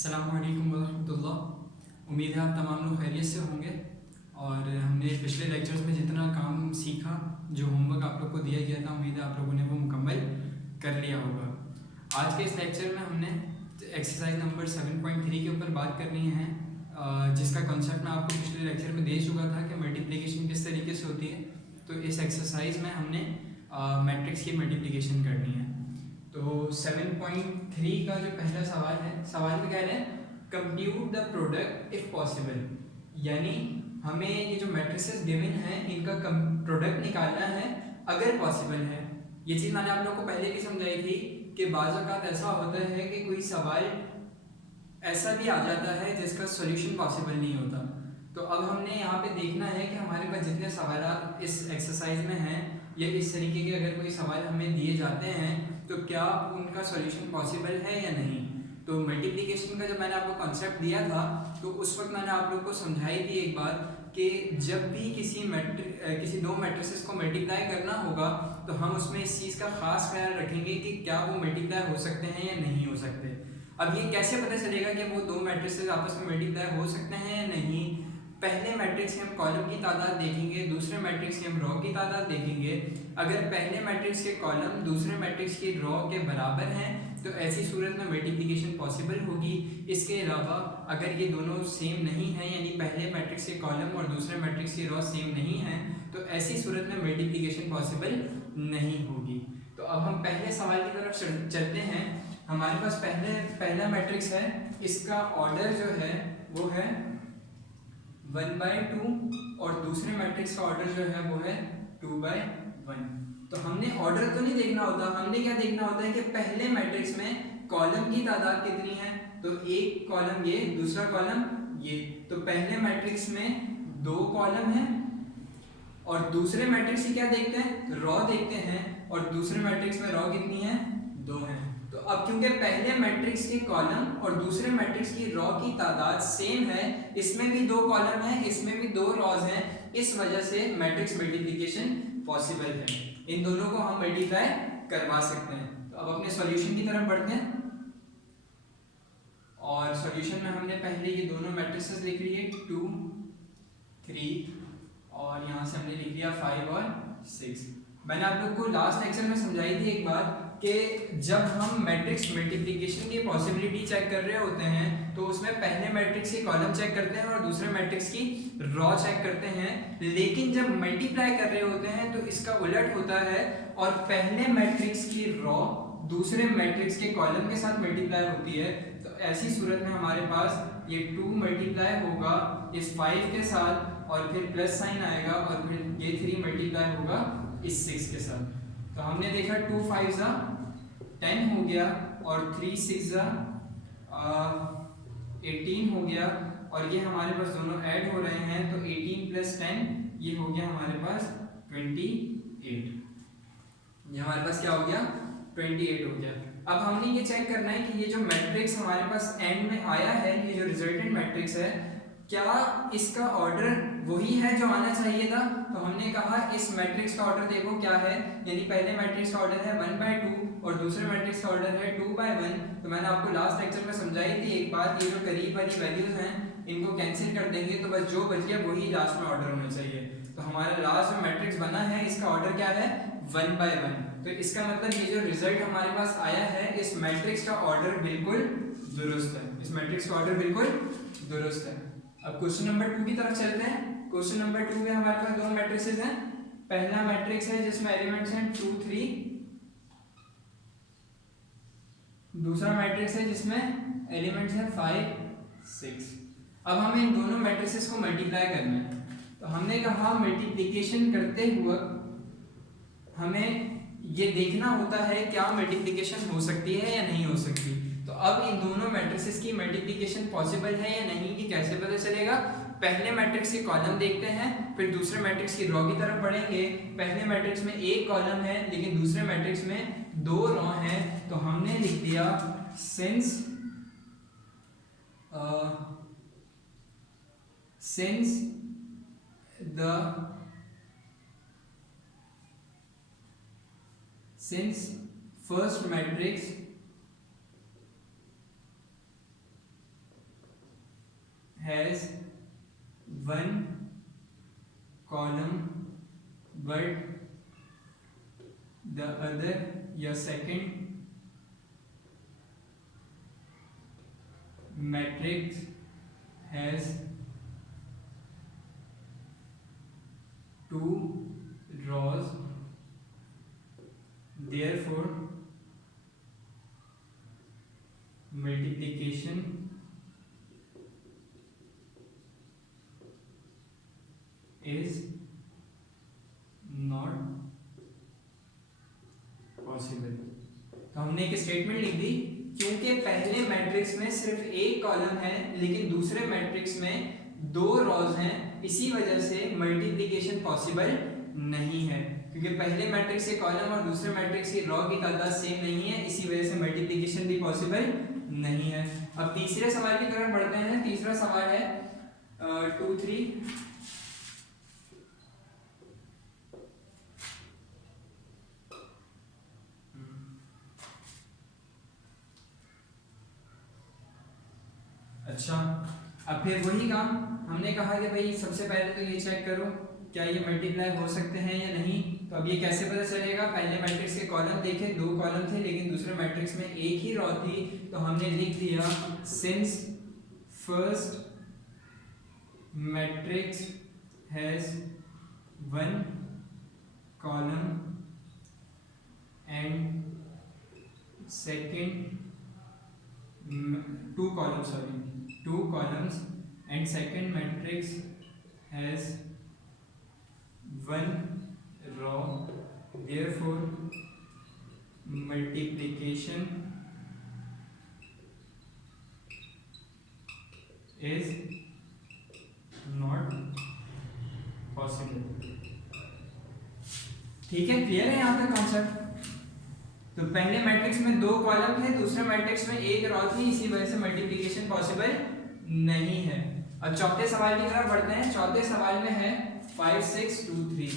अस्सलामु अलैकुम वरहमतुल्लाह। उम्मीद है आप तमाम लोग खैरियत से होंगे। और हमने पिछले लेक्चर्स में जितना काम सीखा, जो होमवर्क आप लोग को दिया गया था, उम्मीद है आप लोगों ने वो मुकम्मल कर लिया होगा। आज के इस लेक्चर में हमने एक्सरसाइज नंबर 7.3 के ऊपर बात करनी है, जिसका कॉन्सेप्ट मैं आपको पिछले लेक्चर में दे चुका था कि मल्टीप्लिकेशन किस तरीके से होती है। तो इस एक्सरसाइज में हमने मैट्रिक्स की मल्टीप्लिकेशन करनी है। तो 7.3 का जो पहला सवाल है, सवाल में कह रहे हैं compute the product if possible, यानी हमें ये जो मैट्रिसेस गिवन हैं इनका प्रोडक्ट निकालना है अगर पॉसिबल है। ये चीज़ मैंने आप लोग को पहले भी समझाई थी कि बाज़ औक़ात ऐसा होता है कि कोई सवाल ऐसा भी आ जाता है जिसका सॉल्यूशन पॉसिबल नहीं होता। तो अब हमने यहाँ पे देखना है कि हमारे पास जितने सवाल इस एक्सरसाइज में हैं या इस तरीके के अगर कोई सवाल हमें दिए जाते हैं तो क्या उनका सॉल्यूशन पॉसिबल है या नहीं। तो मल्टीप्लिकेशन का जब मैंने आपको कॉन्सेप्ट दिया था तो उस वक्त मैंने आप लोग को समझाई थी एक बात कि जब भी किसी दो मैट्रिसेस को मल्टीप्लाई करना होगा तो हम उसमें इस चीज़ का ख़ास ख्याल रखेंगे कि क्या वो मल्टीप्लाई हो सकते हैं या नहीं हो सकते। अब ये कैसे पता चलेगा कि वो दो मैट्रिसेस आपस में मल्टीप्लाई हो सकते हैं या नहीं। पहले मैट्रिक्स से हम कॉलम की तादाद देखेंगे, दूसरे मैट्रिक्स से हम रो की तादाद देखेंगे। अगर पहले मैट्रिक्स के कॉलम दूसरे मैट्रिक्स की रो के बराबर हैं तो ऐसी सूरत में मल्टीप्लिकेशन पॉसिबल होगी। इसके अलावा अगर ये दोनों सेम नहीं हैं, यानी पहले मैट्रिक्स के कॉलम और दूसरे मैट्रिक्स की रो सेम नहीं हैं, तो ऐसी सूरत में मल्टीप्लिकेशन पॉसिबल नहीं होगी। तो अब हम पहले सवाल की तरफ चलते हैं। हमारे पास पहला मैट्रिक्स है, इसका ऑर्डर जो है वो है 1/2 और दूसरे मैट्रिक्स का ऑर्डर जो है वो है 2/1। तो हमने ऑर्डर तो नहीं देखना होता, हमने क्या देखना होता है कि पहले मैट्रिक्स में कॉलम की तादाद कितनी है। तो एक कॉलम ये, दूसरा कॉलम ये। तो पहले मैट्रिक्स में 2 कॉलम हैं और दूसरे मैट्रिक्स की क्या देखते हैं, रो देखते हैं। और दूसरे मैट्रिक्स में रो कितनी है, 2 है। तो अब क्योंकि पहले मैट्रिक्स के कॉलम और दूसरे मैट्रिक्स की रो की तादाद सेम है, इसमें भी 2 कॉलम है, इसमें भी 2 रोज हैं, इस वजह से मैट्रिक्स मल्टीप्लिकेशन पॉसिबल है। इन दोनों को हम मल्टीप्लाई करवा सकते हैं। तो अब अपने सॉल्यूशन की तरफ बढ़ते हैं और सॉल्यूशन में हमने पहले ये दोनों मैट्रिसेस लिख लिए 2, 3 और यहाँ से हमने लिख लिया 5 और 6। मैंने आप लोग को लास्ट लेक्चर में समझाई थी एक बात कि जब हम मैट्रिक्स मल्टीप्लिकेशन की पॉसिबिलिटी चेक कर रहे होते हैं तो उसमें पहले मैट्रिक्स की कॉलम चेक करते हैं और दूसरे मैट्रिक्स की रो चेक करते हैं। लेकिन जब मल्टीप्लाई कर रहे होते हैं तो इसका उलट होता है और पहले मैट्रिक्स की रो दूसरे मैट्रिक्स के कॉलम के साथ मल्टीप्लाई होती है। तो ऐसी सूरत में हमारे पास ये 2 मल्टीप्लाई होगा इस 5 के साथ और फिर प्लस साइन आएगा और फिर ये 3 मल्टीप्लाई होगा इस 6 के साथ। तो हमने देखा 2 5 जा 10 हो गया और 3 6 जा 18 हो गया और ये हमारे पास दोनों ऐड हो रहे हैं तो 18 + 10 ये हो गया हमारे पास 28। ये हमारे पास क्या हो गया, 28 हो गया। अब हमने ये चेक करना है कि ये जो मैट्रिक्स हमारे पास एंड में आया है, ये जो रिजल्टेंट मैट्रिक्स है, क्या इसका ऑर्डर वही है जो आना चाहिए था। तो हमने कहा इस मैट्रिक्स का ऑर्डर देखो क्या है, यानी पहले मैट्रिक्स का ऑर्डर है 1/2 और दूसरे मैट्रिक्स का ऑर्डर है 2/1। तो मैंने आपको लास्ट लेक्चर में समझाई थी एक बात, ये जो करीब वाली वैल्यूज हैं इनको कैंसिल कर देंगे तो बस जो बच गया वही लास्ट में ऑर्डर होना चाहिए। तो हमारा लास्ट में मैट्रिक्स बना है, इसका ऑर्डर क्या है, 1/1। तो इसका मतलब ये जो रिजल्ट हमारे पास आया है इस मैट्रिक्स का ऑर्डर बिल्कुल दुरुस्त है, इस मैट्रिक्स का ऑर्डर बिल्कुल दुरुस्त है। अब क्वेश्चन नंबर 2 की तरफ चलते हैं। क्वेश्चन नंबर 2 में हमारे पास 2 मैट्रिसेस हैं। पहला मैट्रिक्स है जिसमें एलिमेंट्स हैं 2 3, दूसरा मैट्रिक्स है जिसमें एलिमेंट्स हैं 5 6। अब हमें इन दोनों मैट्रिसेस को मल्टीप्लाई करना है। तो हमने कहा मल्टीप्लिकेशन करते हुए हमें ये देखना होता है क्या मल्टीप्लिकेशन हो सकती है या नहीं हो सकती। तो अब इन दोनों मैट्रिसेस की मल्टीप्लिकेशन पॉसिबल है या नहीं ये कैसे पता चलेगा। पहले मैट्रिक्स के कॉलम देखते हैं, फिर दूसरे मैट्रिक्स की रो की तरफ बढ़ेंगे। पहले मैट्रिक्स में एक कॉलम है लेकिन दूसरे मैट्रिक्स में 2 रो हैं। तो हमने लिख दिया since first matrix the other या second matrix has two rows, therefore multiplication is not possible। तो हमने एक स्टेटमेंट लिख दी, क्योंकि पहले मैट्रिक्स में सिर्फ एक कॉलम है लेकिन दूसरे मैट्रिक्स में दो रॉज हैं, इसी वजह से मल्टीप्लिकेशन पॉसिबल नहीं है। क्योंकि पहले मैट्रिक्स के कॉलम और दूसरे मैट्रिक्स की रॉ की तादाद सेम नहीं है, इसी वजह से मल्टीप्लिकेशन भी पॉसिबल नहीं है। अब तीसरे सवाल की तरफ बढ़ते हैं। तीसरा सवाल है 2 3। अच्छा, अब फिर वही काम हमने कहा कि भाई सबसे पहले तो ये चेक करो क्या ये मल्टीप्लाई हो सकते हैं या नहीं। तो अब ये कैसे पता चलेगा? पहले मैट्रिक्स के कॉलम देखे, दो कॉलम थे लेकिन दूसरे मैट्रिक्स में एक ही रो थी, तो हमने लिख दिया since first matrix has one column and second two columns and second matrix has one row, therefore multiplication is not possible। ठीक है, क्लियर है यहाँ तक कॉन्सेप्ट? तो पहले मैट्रिक्स में दो कॉलम थे, दूसरे मैट्रिक्स में एक रो थी, इसी वजह से मल्टीप्लिकेशन पॉसिबल नहीं है। अब चौथे सवाल की तरफ बढ़ते हैं। चौथे सवाल में है 5 6 2 3।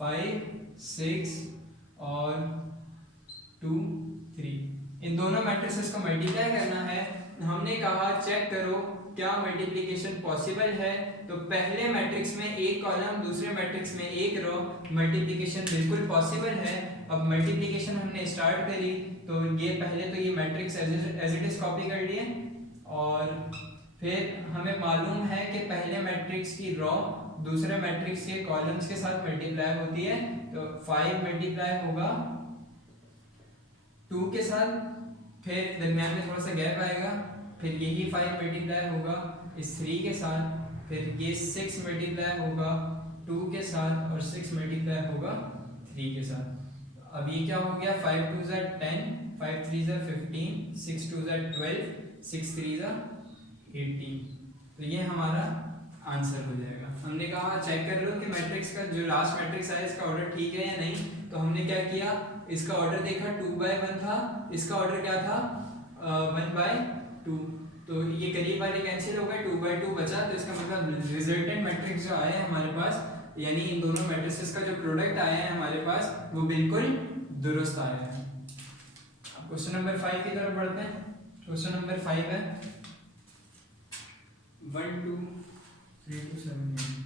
5 6 और 2 3 इन दोनों मैट्रिसेस को मल्टीप्लाई करना है। हमने कहा चेक करो क्या मल्टीप्लिकेशन पॉसिबल है। तो पहले मैट्रिक्स में एक कॉलम, दूसरे मैट्रिक्स में एक रो, मल्टीप्लिकेशन बिल्कुल पॉसिबल है। अब मल्टीप्लिकेशन हमने स्टार्ट करी तो ये पहले तो ये matrix as it is copy कर लिए, और फिर हमें मालूम है कि पहले मैट्रिक्स की रो दूसरे मैट्रिक्स के कॉलम्स के साथ मल्टीप्लाई होती है। तो 5 मल्टीप्लाई होगा 2 के साथ, फिर दरमियान में थोड़ा सा गैप आएगा, फिर यही 5 मल्टीप्लाई होगा इस 3 के साथ, फिर ये 6 मल्टीप्लाई होगा 2 के साथ, और 6 मल्टीप्लाई होगा 3 के साथ। अब ये क्या हो गया? 5 2 ज़ा 10, 5 3 ज़ा 15, 6 2 ज़ा 12, 6 3 ज़ा 18। तो ये हमारा आंसर हो जाएगा। हमने कहा चेक कर लो कि मैट्रिक्स का जो लास्ट मैट्रिक्स है इसका ऑर्डर ठीक है या नहीं। तो हमने क्या किया, इसका ऑर्डर देखा 2/1 था, इसका ऑर्डर क्या था 1/2। तो ये करीब वाले कैंसिल हो गए, 2/2 बचा। तो इसका मतलब रिजल्टेंट मैट्रिक्स जो आया है हमारे पास, यानी इन दोनों मैट्रिसेस का जो प्रोडक्ट आया है हमारे पास, वो बिल्कुल दुरुस्त आया है। अब क्वेश्चन नंबर 5 की तरफ बढ़ते हैं। क्वेश्चन नंबर 5 है 1 2 3 2 7 8।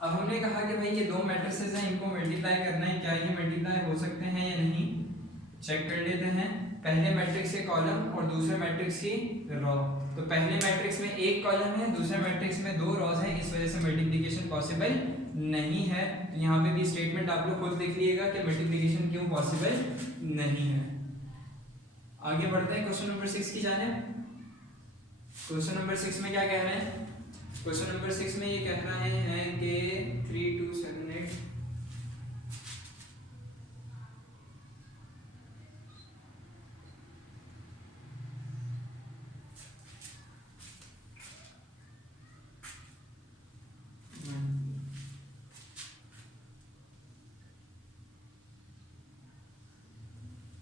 अब हमने कहा कि भाई ये दो मैट्रिसेस हैं, इनको मल्टीप्लाई करना है, क्या ये मल्टीप्लाई हो सकते हैं या नहीं, चेक कर लेते हैं। पहले मैट्रिक्स के कॉलम और दूसरे मैट्रिक्स की रो। तो पहले मैट्रिक्स में एक कॉलम है, दूसरे मैट्रिक्स में दो रोज हैं, इस वजह से मल्टीप्लिकेशन पॉसिबल नहीं है। तो यहाँ पे भी स्टेटमेंट आप लोग खुद लिख लीजिएगा कि मल्टीप्लिकेशन क्यों पॉसिबल नहीं है। आगे बढ़ते हैं क्वेश्चन नंबर 6 की जानिब। क्वेश्चन नंबर 6 में क्या कह रहे हैं? क्वेश्चन नंबर 6 में ये कह रहे हैं कि 3 2 7 8।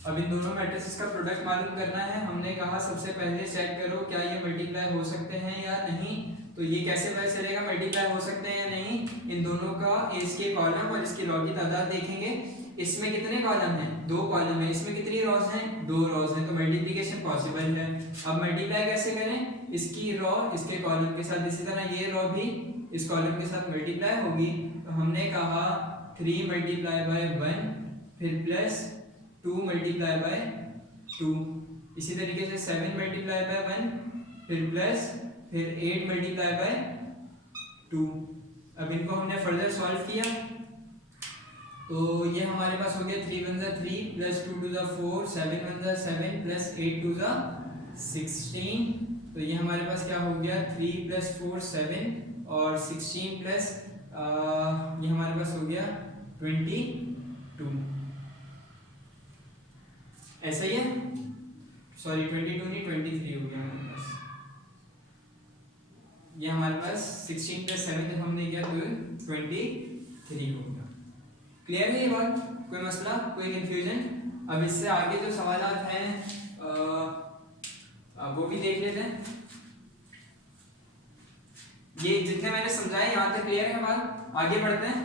अब इन दोनों मैट्रिसेस का प्रोडक्ट मालूम करना है। हमने कहा सबसे पहले चेक करो क्या ये मल्टीप्लाई हो सकते हैं या नहीं। तो ये कैसे पता चलेगा मल्टीप्लाई हो सकते हैं या नहीं? इन दोनों का इसके कॉलम और इसके रो की तादाद देखेंगे। इसमें कितने कॉलम हैं, 2 कॉलम है, इसमें कितनी रॉज हैं, 2 रॉज हैं, तो मल्टीप्लिकेशन पॉसिबल है। अब मल्टीप्लाई कैसे करें, इसकी रॉ इसके कॉलम के साथ, इसी तरह ये रॉ भी इस कॉलम के साथ मल्टीप्लाई होगी। तो हमने कहा 3 मल्टीप्लाई बाय 1 फिर प्लस 2 मल्टीप्लाई बाय 2, इसी तरीके से 7 मल्टीप्लाई बाय 1 फिर प्लस फिर 8 मल्टीप्लाई बाय 2। अब इनको हमने फर्दर सॉल्व किया तो ये हमारे पास हो गया 3 1 3 प्लस 2 2 4 7 1 7 प्लस 8 2 16। तो ये हमारे पास क्या हो गया 3 प्लस 4 7 और 16 प्लस ये हमारे पास हो गया 22। ऐसा ही है, सॉरी 22 नहीं 23 हो गया हमारे पास। ये हमारे पास 16 प्लस 7 जब हमने किया तो 23 हो गया। क्लियर है ये बात, कोई मसला कोई कंफ्यूजन? अब इससे आगे जो सवालात हैं वो भी देख लेते हैं। ये जितने मैंने समझाए यहाँ तक क्लियर है बात, आगे बढ़ते हैं।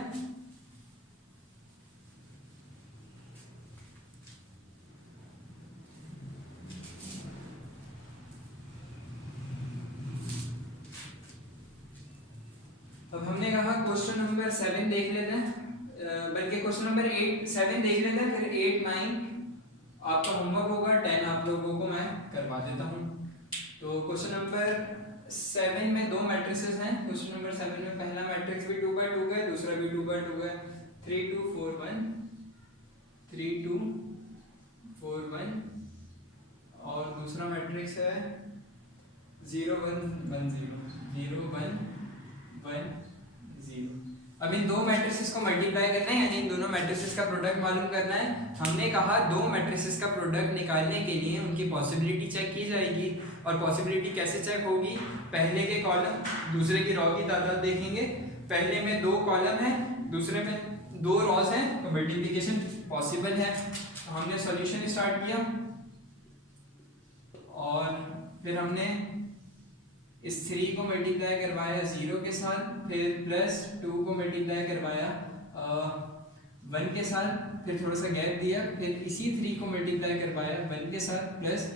अब हमने कहा क्वेश्चन नंबर 7 देख लेते हैं, बल्कि क्वेश्चन नंबर 7 देख लेते हैं, फिर 8 9 आपका होमवर्क होगा, 10 आप लोगों को मैं करवा देता हूँ। तो क्वेश्चन नंबर 7 में 2 मैट्रिसेस हैं। क्वेश्चन नंबर 7 में पहला मैट्रिक्स भी 2 बाय 2 है, दूसरा भी 2 बाय 2 है, 3 2 4 1 3 2 4 1, और दूसरा मैट्रिक्स है 0 1 1 0 0 1 1 0। अब इन 2 मैट्रिसेस को मल्टीप्लाई करना है, यानी इन दोनों मैट्रिसेस का प्रोडक्ट मालूम करना है। हमने कहा 2 मैट्रिसेस का प्रोडक्ट निकालने के लिए उनकी पॉसिबिलिटी चेक की जाएगी। और पॉसिबिलिटी कैसे चेक होगी, पहले के कॉलम दूसरे की रॉ की तादाद देखेंगे, पहले में 2 कॉलम है दूसरे में 2 रॉज हैं, तो मल्टीप्लिकेशन पॉसिबल है। तो हमने सॉल्यूशन स्टार्ट किया और फिर हमने इस 3 को मल्टीप्लाई करवाया 0 के साथ, फिर प्लस 2 को मल्टीप्लाई करवाया 1 के साथ, फिर थोड़ा सा गैप दिया, फिर इसी 3 को मल्टीप्लाई करवाया 1 के साथ, प्लस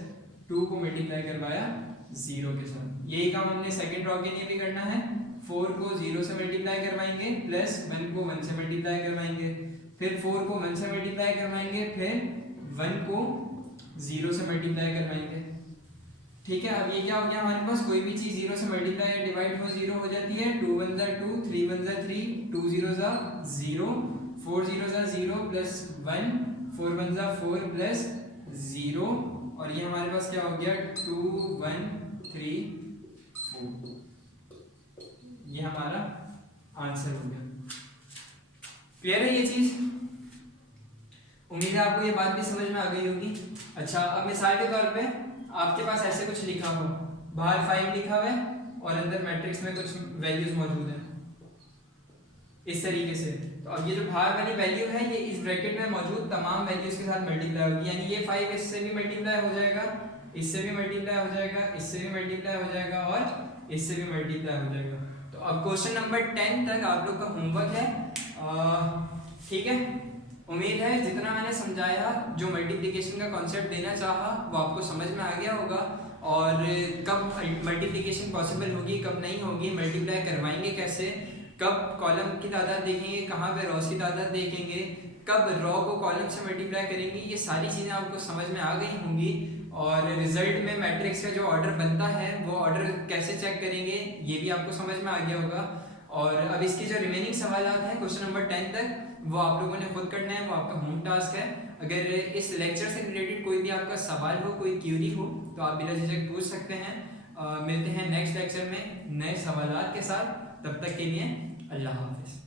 2 को मल्टीप्लाई करवाया 0 के साथ। यही काम हमने सेकंड रॉ के लिए भी करना है। 4 को 0 से मल्टीप्लाई करवाएंगे, प्लस 1 को 1 से मल्टीप्लाई करवाएंगे, फिर 4 को 1 से मल्टीप्लाई करवाएंगे, फिर 1 को 0 से मल्टीप्लाई करवाएंगे। ठीक है, अब ये क्या हो गया हमारे पास, कोई भी चीज 0 से मल्टीप्लाई या डिवाइड हो 0 हो जाती है। 2 1 2 3 1 3 2 0 0 4 0 0 प्लस 1 4 1 4 प्लस 0, और ये हमारे पास क्या हो गया 2 1 3 4। ये हमारा आंसर हो गया। क्लियर है ये चीज? उम्मीद है आपको ये बात भी समझ में आ गई होगी। अच्छा, अब मिसाल के तौर पे आपके पास ऐसे कुछ लिखा हो, बाहर 5 लिखा हुआ है और अंदर मैट्रिक्स में कुछ वैल्यूज मौजूद हैं इस तरीके से। तो अब ये जो बाहर वाली वैल्यू है ये इस ब्रैकेट में मौजूद तमाम वैल्यूज के साथ मल्टीप्लाई होगी, यानी ये 5 इससे भी मल्टीप्लाई हो जाएगा, इससे भी मल्टीप्लाई हो जाएगा, इससे भी मल्टीप्लाई हो जाएगा और इससे भी मल्टीप्लाई हो जाएगा। तो अब क्वेश्चन नंबर 10 तक आप लोग का होमवर्क है। ठीक है, उम्मीद है जितना मैंने समझाया, जो मल्टीप्लिकेशन का कॉन्सेप्ट देना चाहा वो आपको समझ में आ गया होगा। और कब मल्टीप्लिकेशन पॉसिबल होगी, कब नहीं होगी, मल्टीप्लाई करवाएंगे कैसे, कब कॉलम की तादाद देखेंगे, कहाँ पे रॉस की तादाद देखेंगे, कब रॉ को कॉलम से मल्टीप्लाई करेंगे, ये सारी चीज़ें आपको समझ में आ गई होंगी। और रिजल्ट में मैट्रिक्स का जो ऑर्डर बनता है वो ऑर्डर कैसे चेक करेंगे ये भी आपको समझ में आ गया होगा। और अब इसकी जो रिमेनिंग सवाल हैं क्वेश्चन नंबर 10 तक, वो आप लोगों ने खुद करना है, वो आपका होम टास्क है। अगर इस लेक्चर से रिलेटेड कोई भी आपका सवाल हो, कोई क्यूरी हो, तो आप बिना झिझक पूछ सकते हैं। मिलते हैं नेक्स्ट लेक्चर में नए सवालात के साथ, तब तक के लिए अल्लाह हाफिज़।